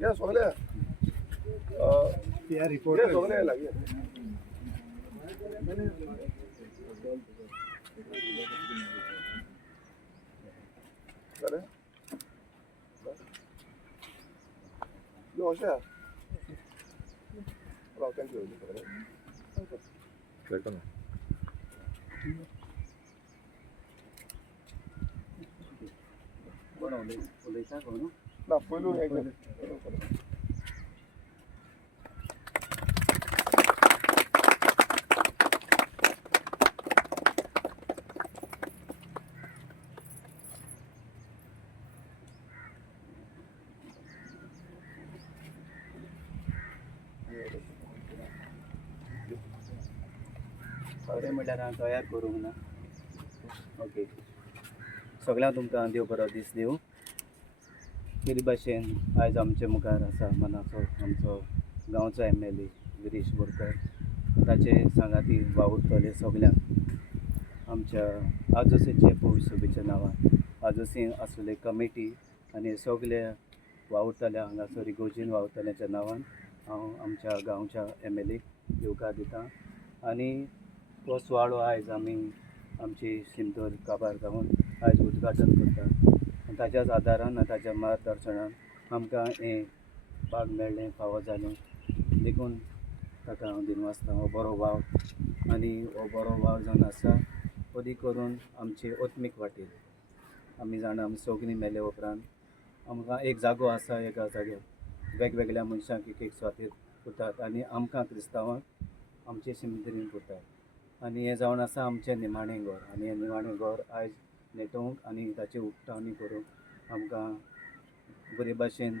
या सगळ्या या रिपोर्ट सगळ्या लागे यो अशा थँक्यू ना पहिलो बरें म्हळ्यार हांव तयार करूंक ना. ओके, सगळ्यांक तुमकां देव बरो दीस दिवं. केली भाशेन आयज आमचे मुखार आसा मनाचो आमचो गांवचो MLA गिरीश बोरकर. ताचे सांगाती वावुरतले सगळ्यांक आमच्या आजोसीचे पविसभेच्या नांवान आजोसी आसले कमिटी आनी सगळे वावुरतल्या हांगासर इगोर्जीन वावुरतल्याच्या नांवान हांव आमच्या गांवच्या MLA येवकार दितां. आनी हो सुवाळो आयज आमी आमची सिंदूर काबार गांवान आयज उद्घाटन करतात. आनी ताच्याच आदारान आनी ताच्या मार्गदर्शनान आमकां हें भाग मेळ्ळें, फावो जालें. देखून ताका हांव दिनवासता. हो बरो वाव आनी हो बरो वाव जावन आसा अदी करून आमचे ओत्मीक वाटेर आमी जाणा आमी सगळीं मेले उपरांत आमकां एक जागो आसा. एका जाग्यार वेगवेगळ्या मनशांक एक स्वातेर उरतात आनी आमकां क्रिस्तांवांक आमचे सिमित्रीन पुरतात. आनी हें जावन आसा आमचें निमाणें घर. आनी हें निमाणें घर आयज नेटोवंक आनी ताची उक्तावणी करूंक आमकां बरे भाशेन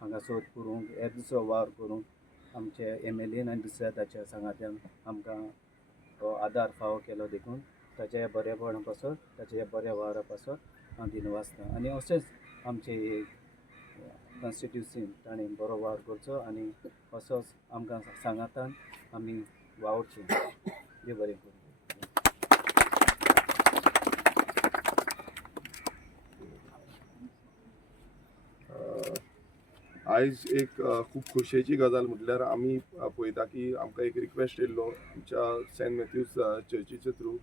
हांगासर करूंक हे दुसरो वावर करूंक आमचे MLAन आनी दुसऱ्या ताच्या सांगात्यान आमकां तो आदार फावो केलो. देखून ताच्या ह्या बरेपणा पासत ताच्या ह्या बऱ्या वावरा पासत हांव दिनवासता. आनी अशेंच आमचे कॉन्स्टिट्युन्सीन ताणें बरो वावर करचो आनी असोच आमकां सांगातान आमी वावरचें. देव बरें करूं. आयज एक खूब खोशयेची गजाल म्हटल्यार आमी पळयता की आमकां एक रिक्वेस्ट येयल्लो आमच्या सेंट मॅथ्यूज चर्चीचे थ्रू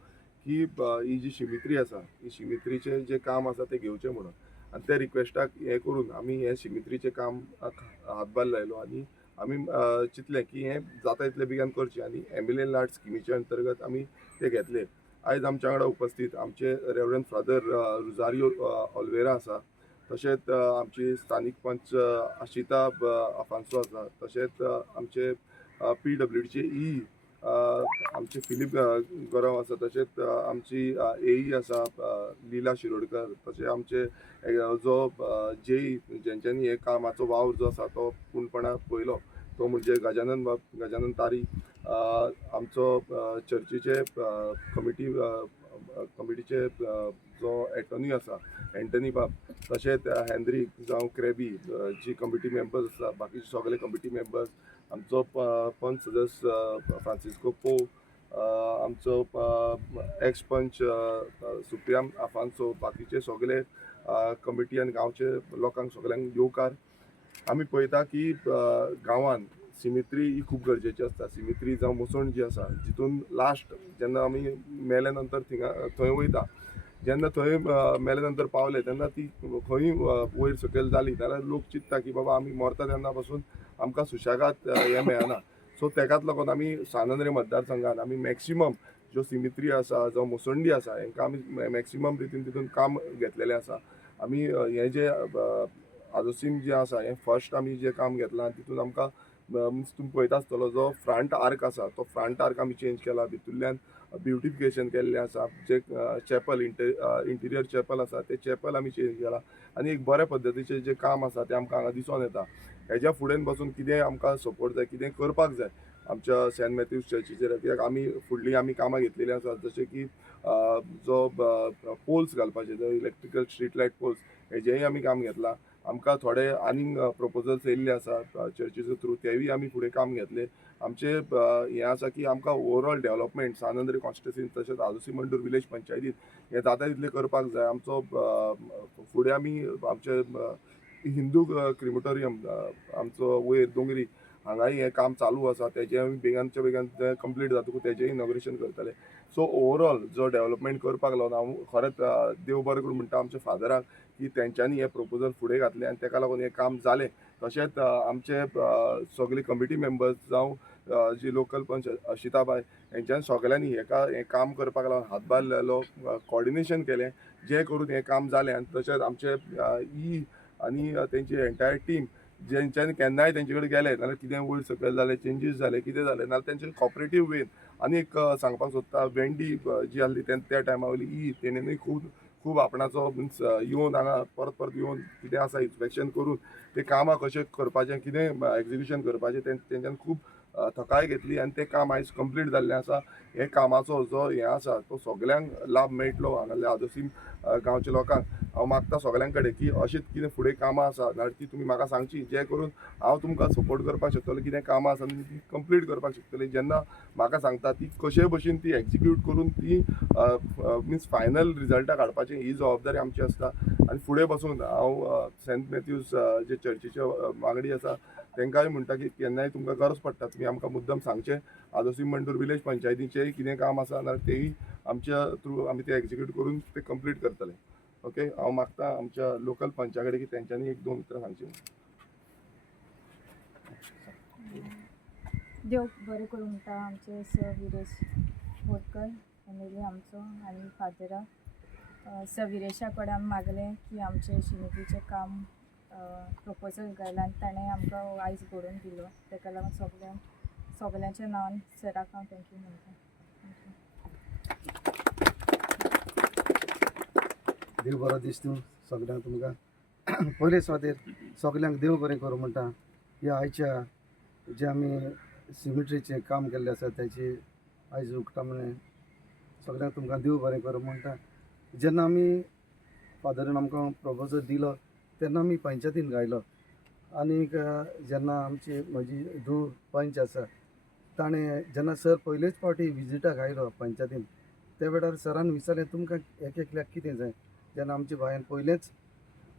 की ही जी शिमित्री आसा ही शिमित्रीचें जें काम आसा तें घेवचें म्हणून. आनी त्या रिक्वेस्टाक हें करून आमी हें शिमित्रीचें काम हातभार लायलो आनी आमी चिंतलें की हें जाता तितलें बेगीन करचें आनी MLA लाड स्किमीच्या अंतर्गत आमी तें घेतलें. आयज आमच्या वांगडा उपस्थित आमचे रेवरंड फादर रुजारियो ऑल्वेरा आसा. तशेंच आमची स्थानीक पंच आशिता आफांसो आसा. तशेंच आमचे PWDचे ई आमचे फिलीप गरव आसा. तशेंच आमची AE आसा लिला शिरोडकर. तशें आमचे जो JE जेंच्यांनी हे कामाचो वावर जो आसा तो पूर्णपणान पयलो तो म्हणजे गजानन तारी. आमचो चर्चीचे कमिटीचे जो एटर्नी आसा एंटनी बाब. तशेंच हेनरी जावं क्रेबी जी कमिटी मेंबर्स आसा. बाकीचे सगळे कमिटी मेंबर्स. आमचो पंच सदस्य फ्रांसिस्को पो. आमचो एक्स पंच सुप्रियाम आफांसो. बाकीचे सगळे कमिटी आनी गांवचे लोकांक सगळ्यांक येवकार. आमी पळयता की गांवांत सिमित्री ही खूब गरजेची आसता. सिमित्री जावं मोसण जी आसा जितून लास्ट जेन्ना आमी मेले नंतर थंय वयता जेन्ना थंय मेले नंतर पावले तेन्ना ती खंय वयर सकयल जाली जाल्यार लोक चिंतता की बाबा आमी मरता तेन्ना पासून आमकां सुशेगाद हें मेळना. सो तेकाच लागून आमी सानंद्रे मतदारसंघात आमी मॅक्सिमम ज्यो सिमित्री आसा जावं मोसंडी आसा हांकां आमी मॅक्सिमम रितीन तितून काम घेतलेलें आसा. आमी हें जें आजोसीम जें आसा हें फर्स्ट आमी जें काम घेतलां तितून आमकां मिन्स तुमी पळयता आसतलो जो फ्रंट आर्क आसा तो फ्रंट आर्क आमी चेंज केला. भितूरल्यान ब्युटिफिकेशन केल्लें आसा. जे चॅपल इंटिरियर चॅपल आसा ते चॅपल आमी चेंज केला आनी एक बऱ्या पद्दतीचें जें काम आसा तें आमकां हांगा दिसून येता. हेज्या फुडें पासून कितें आमकां सपोर्ट जाय कितें करपाक जाय आमच्या सेंट मॅथ्यूज चर्चीचेर कित्याक आमी फुडलीं आमी कामां घेतलेलीं आसा. जशें की जो पोल्स घालपाचे जो इलेक्ट्रिकल स्ट्रीट लायट पोल्स हेजेंय आमी काम घेतलां. आमकां थोडे आनीक प्रपोजल्स येयल्ले आसा चर्चीचे थ्रू तेवूय आमी फुडें काम घेतले. आमचे हें आसा की आमकां ओवरऑल डेव्हलपमेंट सानंद्री कॉन्स्टिट्युन्सीन तशेंच आदोशी मंडूर विलेज पंचायतीन हें जाता तितलें करपाक जाय. आमचो फुडें आमी आमचे हिंदू क्रिमेटोरियम आमचो वयर दोंगरी हांगाय हें काम चालू आसा. तेजें आमी बेगानच्या बेगान तें कंप्लीट जातकूच तेजें इनॉग्रेशन करतले. सो ओवरऑल जो डेव्हलपमेंट करपाक लागून हांव खरेंच देव बरें करूं म्हणटा आमच्या फादराक की तेंच्यांनी हें प्रपोजल फुडें घातलें आनी तेका लागून हें काम जालें. तशेंच आमचे सगळे कमिटी मेंबर्स जावं जी लोकल पंच अशिताबाई हेंच्यांनी सगळ्यांनी हें काम करपाक लागून हातभार लायलो, कॉर्डिनेशन केलें, जें करून हें काम जालें. आनी तशेंच आमचे आनी तेंची एंटायर टीम जेंच्यांनी केन्नाय तेंचे कडेन गेले नाल्यार कितें वयर सकयल जालें, चेंजीस जाले, कितें जालें नाल्यार तेंचे कॉपरेटीव वेन आनी एक सांगपाक सोदता वेंडी जी आसली त्या टायमा वयली तेणेनूय खूब आपणाचो मिन्स येवन हांगा परत परत येवन कितें आसा इन्स्पेक्शन करून ते कामां कशें करपाचें, कितें एग्जिक्युशन करपाचें तेंच्यांनी खूब थकाय घेतली आनी तें काम आयज कंप्लीट जाल्लें आसा. हे कामाचो जो हें आसा तो सगल्यांक लाभ मेळटलो हांगासरल्या आदोशी गांवच्या लोकांक. हांव मागता सगळ्यां कडेन की अशीच कितें फुडें कामां आसा नाल्यार ती तुमी म्हाका सांगची, जें करून हांव तुमकां सपोर्ट करपाक शकतलो. कितें कामां आसा ती कंप्लीट करपाक शकतली. जेन्ना म्हाका सांगता ती कशे भशेन ती एग्जिक्यूट करून ती मिन्स फायनल रिजल्टाक हाडपाची ही जबाबदारी आमची आसता. आनी फुडें पासून हांव सेंट मॅथ्यूज जे चर्चीचे वांगडी आसा तांकांय म्हणटा की केन्नाय तुमकां गरज पडटा तुमी आमकां मुद्दम सांगचें. आदोशी मंडूर विलेज पंचायतीचेंय कितें काम आसा नाल्यार तेवूय आमच्या थ्रू आमी तें एग्जिक्यूट करून तें कंप्लीट करतले. ओके, हांव मागता आमच्या लोकल पंचा कडेन की तेंच्यांनी एक दोन उतरां सांगची. देव बरें करूं म्हणटा आमचे सर विरेश बोरकर एमएलए आमचो आनी फादराक सर विरेशा कडेन आमी मागलें की आमचे शिमितीचें काम प्रपोजल घायला आनी ताणें आमकां आयज घडोवन दिलो. ताका लागून सगल्यांच्या नांवान सराक हांव थँक्यू म्हणटा. देव बरो दीस दिवं सगळ्यांक तुमकां. पयले सुवातेर सगल्यांक देव बरें करूं म्हणटा. ह्या आयच्या जे आमी सिमिट्रीचें काम केल्लें आसा त्याची आयज उक्ता म्हळें सगळ्यांक तुमकां देव बरें करूं म्हणटा. जेन्ना आमी फादरान आमकां प्रपोजल दिलो तेन्ना आमी पंचायतीन गायलो आनीक जेन्ना आमची म्हजी धूव पंच आसा ताणें जेन्ना सर पयलेच फावटी विजिटाक आयलो पंचायतीन त्या वेळार सरान विचारलें तुमकां एकल्याक कितें जाय. जेन्ना आमच्या बायन पयलेंच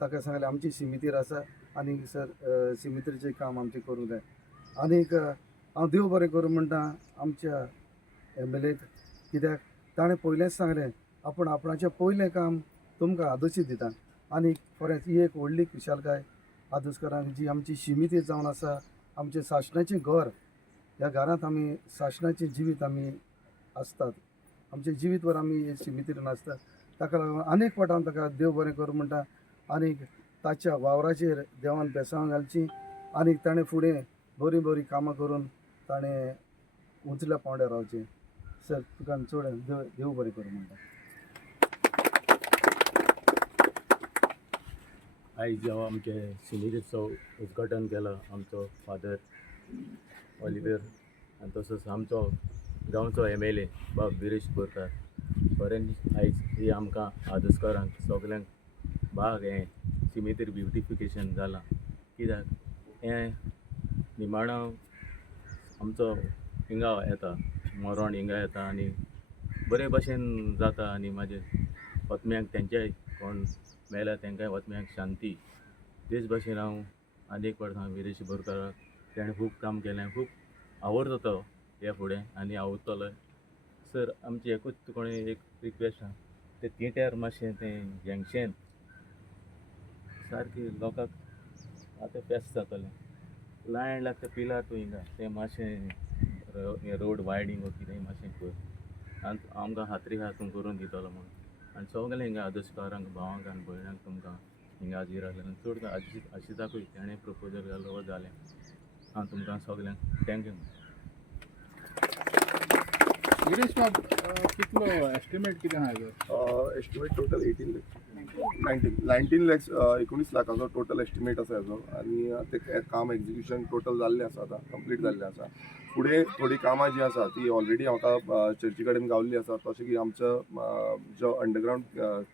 ताका सांगलें आमची सिमितीर आसा आनी सर सिमितीचें काम आमचें करूंक जाय. आनीक हांव देव बरें करूं म्हणटा आमच्या एमएलएक, कित्याक ताणें पयलेंच सांगलें आपूण आपणाचें पयलें काम तुमकां आदोशी दिता. आनीक खरेंच ही एक व्हडली खुशालकाय आदोसकारांक जी आमची शिमिती जावन आसा. आमचें शासनाचें घर, ह्या घरांत आमी शासनाचें जिवीत आमी आसतात. आमचें जिवीतभर आमी शिमितीन आसतात. ताका लागून अनेक फावट हांव ताका देव बरें करूं म्हणटा. आनीक ताच्या वावराचेर देवान बेसांव घालची आनीक ताणें फुडें बरीं बरीं कामां करून ताणें उंचल्या पांवड्यार रावचें. सर तुका चड देव बरें करूं म्हणटा. आयज जो आमचे सिमितीचो उद्घाटन केला आमचो फादर ऑलिव्हर आनी तसोच आमचो गांवचो एमएलए बाब विरेश बोरकार. खरें आयज ही आमकां आदोसकारांक सगल्यांक बाग हें सिमितीर ब्युटिफिकेशन जालां. कित्याक हें निमाणो आमचो हिंगा येता, मरण हिंगा येता आनी बरे भशेन जाता. आनी म्हाजे आत्म्यांक तेंच्याय कोण मेल्या तेंकाय आत्म्यांक शांती. तेच भशेन हांव आनीक फावट हांव विरेश बोरकाराक तेणें खूब काम केलें, खूब आवडटा तो हे फुडें आनी आवडटलो. सर आमची एकूच कोणें एक रिक्वेस्ट आहा, तें थिएटर मातशें तें जंक्शन सारकी लोकांक आतां फेस्त जातलें लायन लागता पिलार टू हिंगा तें मातशें रोड वायडींग कितें मातशें कर आनी आमकां खात्री आहा तूं करून दितलो म्हणून. आनी सगळें हिंगा आदोसकारांक भावांक आनी भयणांक तुमकां हिंगा हाजीर रावलें आनी चड आशिताकूय तेणें प्रपोजल घालो वो जालें. हांव तुमकां सगल्यांक थँक्यू. गिरीश बाब कितलो एस्टिमेट कितें आहा हेजो? एस्टिमेट टोटल 19 लॅक्स 19 लाखाचो टोटल एस्टिमेट आसा हेजो. आनी तें काम एग्जिक्युशन टोटल जाल्लें आसा, आतां कंप्लीट जाल्लें आसा. फुडें थोडीं कामां जीं आसा ती ऑलरेडी म्हाका चर्ची कडेन गावल्ली आसा. तशें की आमचो जो अंडरग्रावंड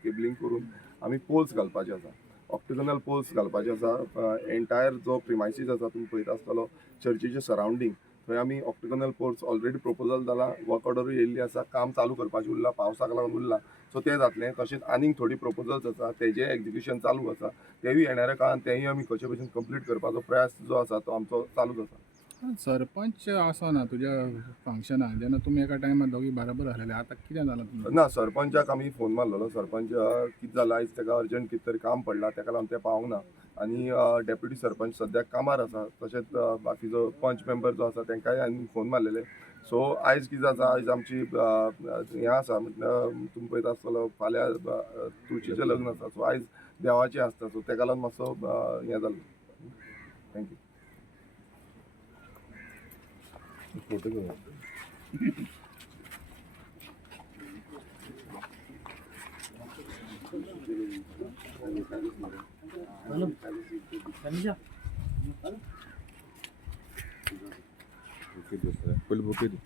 केबलिंग करून आमी पोल्स घालपाचे आसा. ऑक्टिगनल पोल्स घालपाचे आसा. एंटायर जो प्रिमायसीस आसा तुमी पळयता आसतलो चर्चीचे सरावंडींग थंय आमी ऑक्टिगनल पोल्स ऑलरेडी प्रपोजल जाला, वर्क ऑर्डरूय येयल्ली आसा, काम चालू करपाचें उरलां, पावसाक लागून उरलां. सो तें जातलें. तशेंच आनीक थोडी प्रपोजल्स आसा तेजें एग्जिक्युशन चालू आसा. तेवूय येणाऱ्या काळान तेंय आमी कशे भशेन कंप्लीट करपाचो प्रयास जो आसा तो आमचो चालूच आसा. सरपंच आसना तुज्या फंक्शनाक जेन्ना तुमी एका टायमार दोगी बरोबर आसलेले, आतां कितें जालां तुमकां? ना, सरपंचाक आमी फोन मारलेलो. सरपंच कितें जालां आयज ताका अर्जंट कितें तरी काम पडलां ताका लागून तें पावूंक ना. आनी डेप्युटी सरपंच सद्याक कामार आसा. तशेंच बाकीचो पंच मेंबर जो आसा तांकांय आमी फोन मारलेले. सो आयज कितें जाता, आयज आमची हें आसा तुमी पळयता आसतलो फाल्यां तुळशीचें लग्न आसा. सो आयज देवाचें आसता. सो ताका लागून मातसो हें जालो. थँक्यू. फोटो घेवया. पहिले बुके दी.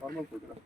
Normal photograph.